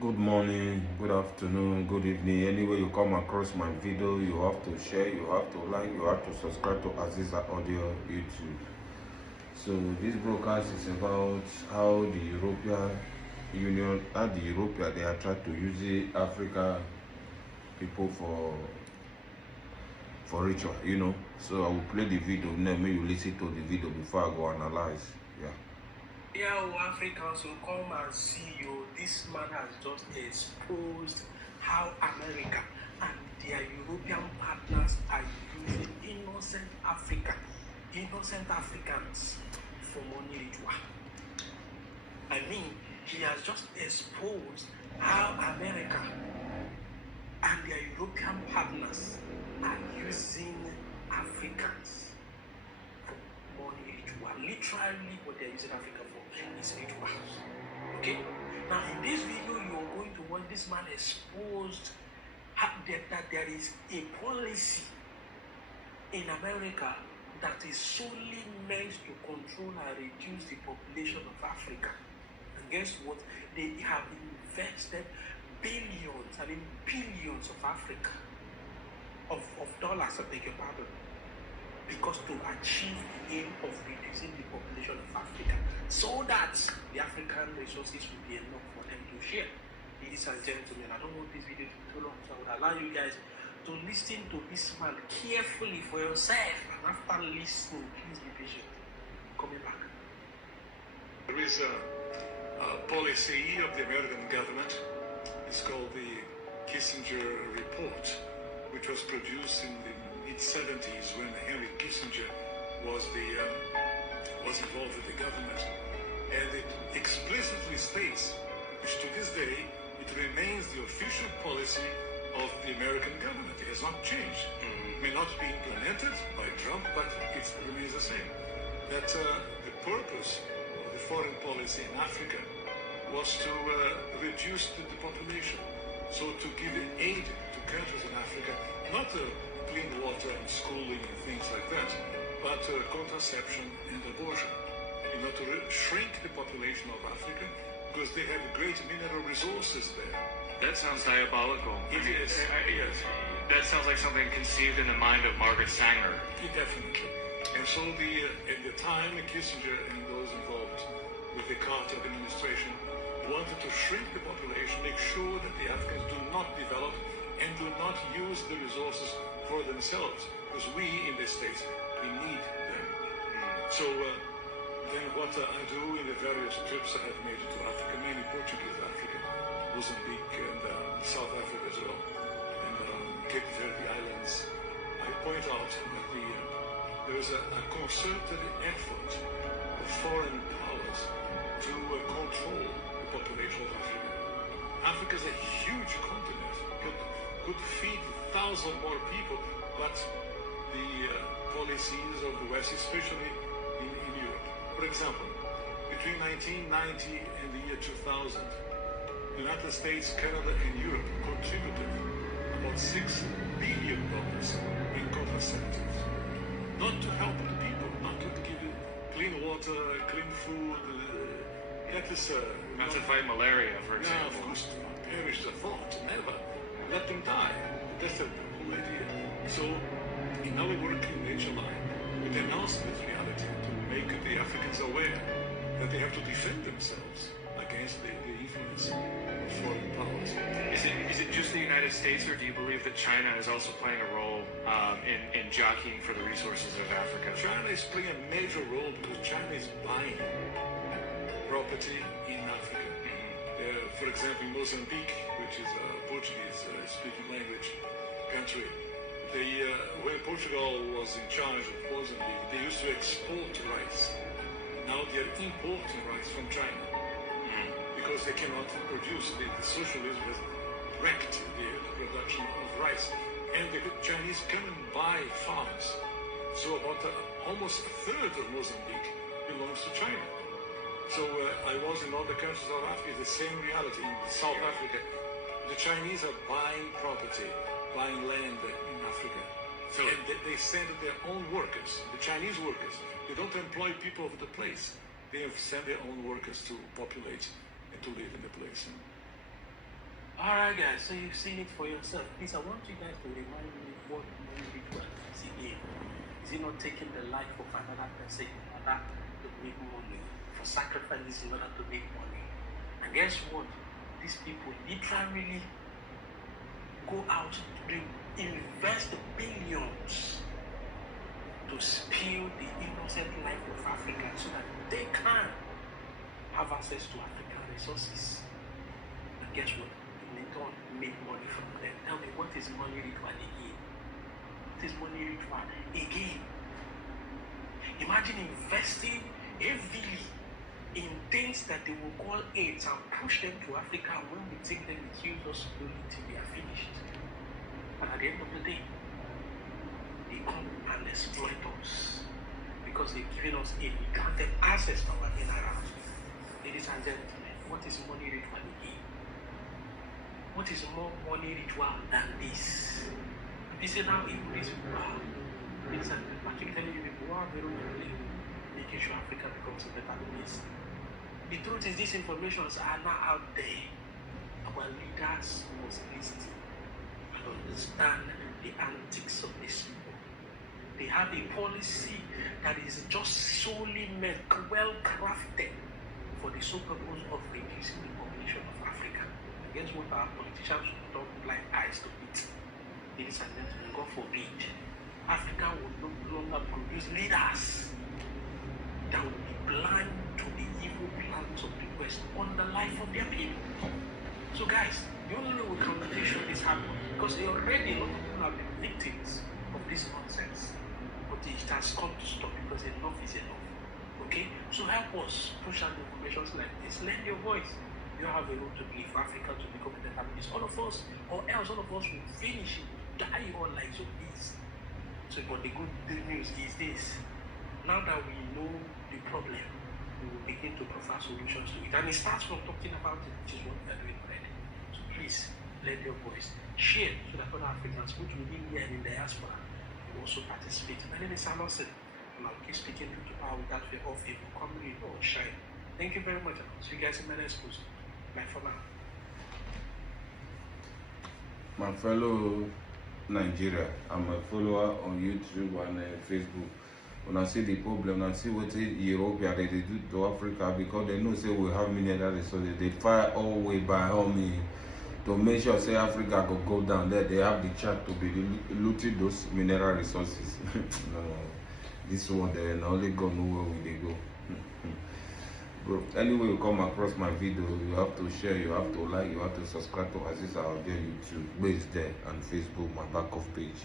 Good morning, good afternoon, good evening. Anywhere you come across my video, you have to share, you have to like, you have to subscribe to Aziza Audio YouTube. So this broadcast is about how the European Union and the European they are trying to use the Africa people for ritual, So I will play the video now. Maybe you listen to the video before I go analyze. Yeah. Yeah, Africans will come and see you. This man has just exposed how America and their European partners are using innocent Africans for money ritual. I mean, he has just exposed how America and their European partners are using Africans for money ritual. Literally, what they're using Africa for is rituals. Okay? Now, in this video, you're going to watch this man exposed that there is a policy in America that is solely meant to control and reduce the population of Africa. And guess what? They have invested billions, billions of Africa, of dollars, I beg your pardon, because to achieve the aim of reducing the population of Africa so that the African resources will be enough for them to share. Ladies and gentlemen, I don't want this video to be too long, so I would allow you guys to listen to this man carefully for yourself, and after listening, please be patient. Coming back. There is a policy of the American government. It's called the Kissinger Report, which was produced in the mid-70s when Henry Kissinger was involved with the government. And it explicitly states, which to this day, it remains the official policy of the American government. It has not changed. It may not be implemented by Trump, but it remains the same. That the purpose of the foreign policy in Africa was to reduce the population. So to give aid to countries in Africa, not clean water and schooling and things like that, but contraception and abortion. To shrink the population of Africa because they have great mineral resources there. That sounds diabolical. It is. Yes. That sounds like something conceived in the mind of Margaret Sanger. Definitely. And so at the time, Kissinger and those involved with the Carter administration wanted to shrink the population, make sure that the Africans do not develop and do not use the resources for themselves, because we in the States, we need them. So then what I do in the various trips I have made to Africa, mainly Portuguese Africa, Mozambique and South Africa as well, and Cape Verde Islands, I point out that there is a concerted effort of foreign powers to control the population of Africa. Africa is a huge continent, could feed 1,000 more people, but the policies of the West, especially in Europe. For example, between 1990 and the year 2000, the United States, Canada, and Europe contributed about $6 billion in contraceptives. Not to help the people, not to give you clean water, clean food. Not to fight malaria, for example. No, of course, perish the thought, never. Let them die. That's the whole idea. So, in our work in Nature Line, we denounce this reality to make the Africans aware that they have to defend themselves against the influence of foreign powers. Is it just the United States, or do you believe that China is also playing a role in jockeying for the resources of Africa? China is playing a major role because China is buying property in Africa. For example, in Mozambique, which is a Portuguese-speaking language country, when Portugal was in charge of Mozambique, they used to export rice. Now they are importing rice from China because they cannot produce. The socialism has wrecked the production of rice. And the Chinese come and buy farms. So about almost a third of Mozambique belongs to China. So I was in other countries of Africa, the same reality. In South Africa, the Chinese are buying property, buying land in Africa. So, and they send their own workers, the Chinese workers. They don't employ people of the place. They send their own workers to populate and to live in the place. Alright guys, so you've seen it for yourself. Please, I want you guys to remind me what money ritual is again. Is it not taking the life of another person in order to make money, for sacrifices in order to make money? And guess what? These people literally go out to invest billions to spill the innocent life of Africans so that they can have access to African resources. And guess what? They don't make money from them. Tell me, what is money ritual again? What is money ritual again? Imagine investing heavily in things that they will call aids and push them to Africa. When we take them, it kills us slowly till we are finished. And at the end of the day, they come and exploit us because they've given us aid. We grant them access to our minerals. Ladies and gentlemen, what is money ritual again? What is more money ritual than this? You say now even this ladies and gentlemen, I keep telling you people, wow, they don't really making sure Africa becomes a better place. The truth is, these informations are now out there. Our leaders must listen and understand the antics of these people. They have a policy that is just solely meant, well crafted, for the sole purpose of reducing the population of Africa. And guess what? Our politicians will not blind eyes to it. Ladies and gentlemen, God forbid, Africa will no longer produce leaders that will be blind to the evil plans of the West on the life of their people. So guys, the only way we can make sure this happens, because already a lot of people have been victims of this nonsense, but it has come to stop because enough is enough. Okay? So help us push out information like this. Lend your voice. You have a role to play for Africa to become a better place. All of us, or else all of us will finish it, die all like zombies. So but the good news is this. Now that we know the problem, we will begin to provide solutions to it. And it starts from talking about it, which is what we are doing already. So please, lend your voice. Share so that other Africans, both within here and in the diaspora, will also participate. My name is Samuelson, and I'll keep speaking to power without fear of evil. Come in or shine. Thank you very much. I'll see you guys in my next post. Bye for now. My fellow Nigeria, I'm a follower on YouTube and Facebook. When I see the problem, I see what Europe they do to Africa, because they know say we have mineral resources. They fight all way by all means to make sure say Africa could go down there. They have the chance to be looting those mineral resources. No, this one they only go know where we they go. Bro, anyway you come across my video, you have to share, you have to like, you have to subscribe to Aziz Audio YouTube, base there, and Facebook, my backup page.